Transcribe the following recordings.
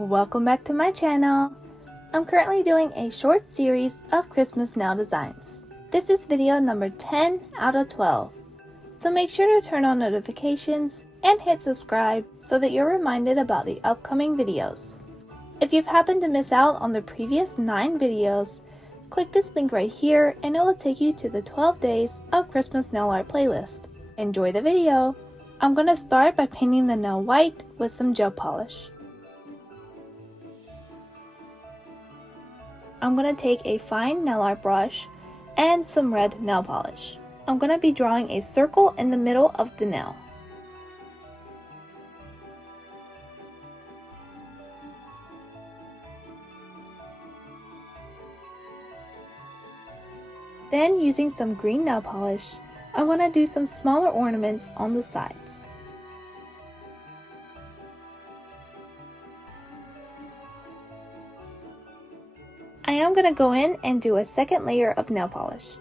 Welcome back to my channel. I'm currently doing a short series of Christmas nail designs. This is video number 10 out of 12. So make sure to turn on notifications and hit subscribe so that you're reminded about the upcoming videos. If you've happened to miss out on the previous 9 videos, click this link right here and it will take you to the 12 days of Christmas nail art playlist. Enjoy the video! I'm going to start by painting the nail white with some gel polish. I'm going to take a fine nail art brush and some red nail polish. I'm going to be drawing a circle in the middle of the nail. Then, using some green nail polish, I want to do some smaller ornaments on the sides. I am going to go in and do a second layer of nail polish.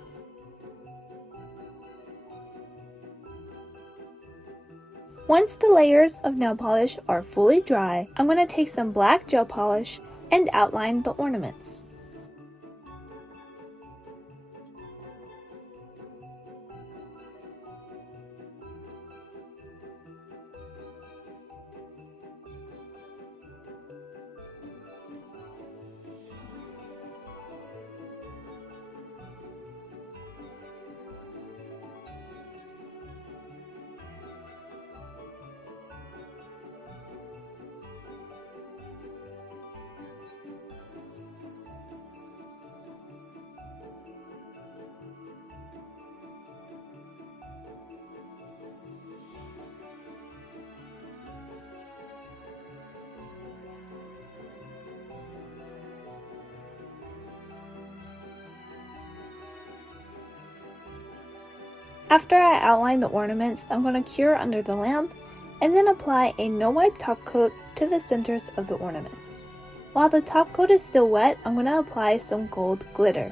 Once the layers of nail polish are fully dry, I'm going to take some black gel polish and outline the ornaments. After I outline the ornaments, I'm going to cure under the lamp and then apply a no-wipe top coat to the centers of the ornaments. While the top coat is still wet, I'm going to apply some gold glitter.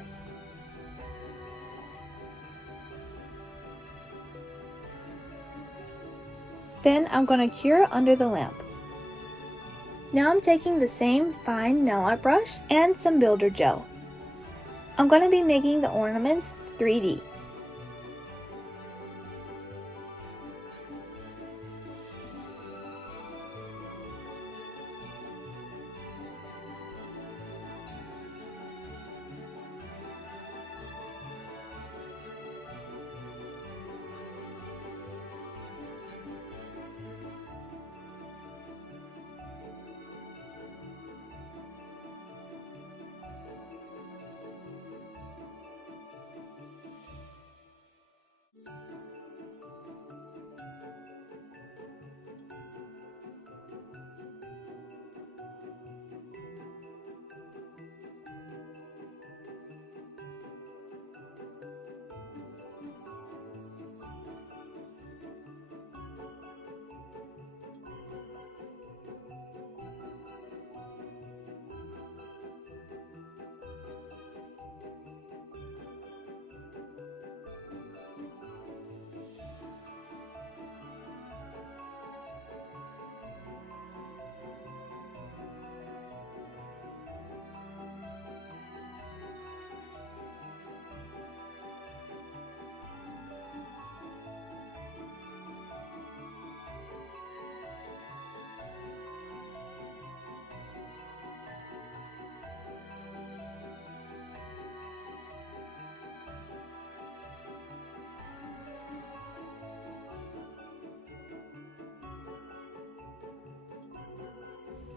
Then I'm going to cure under the lamp. Now I'm taking the same fine nail art brush and some builder gel. I'm going to be making the ornaments 3D.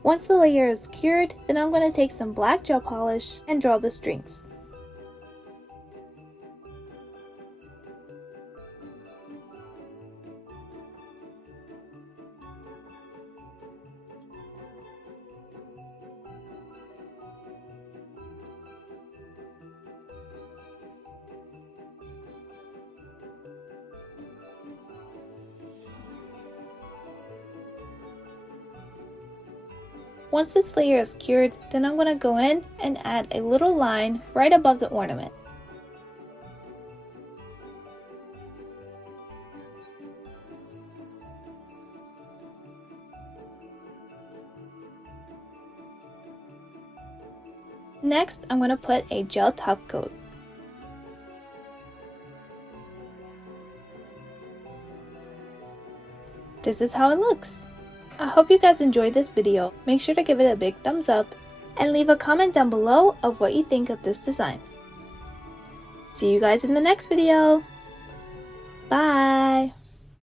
Once the layer is cured, then I'm going to take some black gel polish and draw the strings. Once this layer is cured, then I'm going to go in and add a little line right above the ornament. Next, I'm going to put a gel top coat. This is how it looks. I hope you guys enjoyed this video. Make sure to give it a big thumbs up and leave a comment down below of what you think of this design. See you guys in the next video. Bye!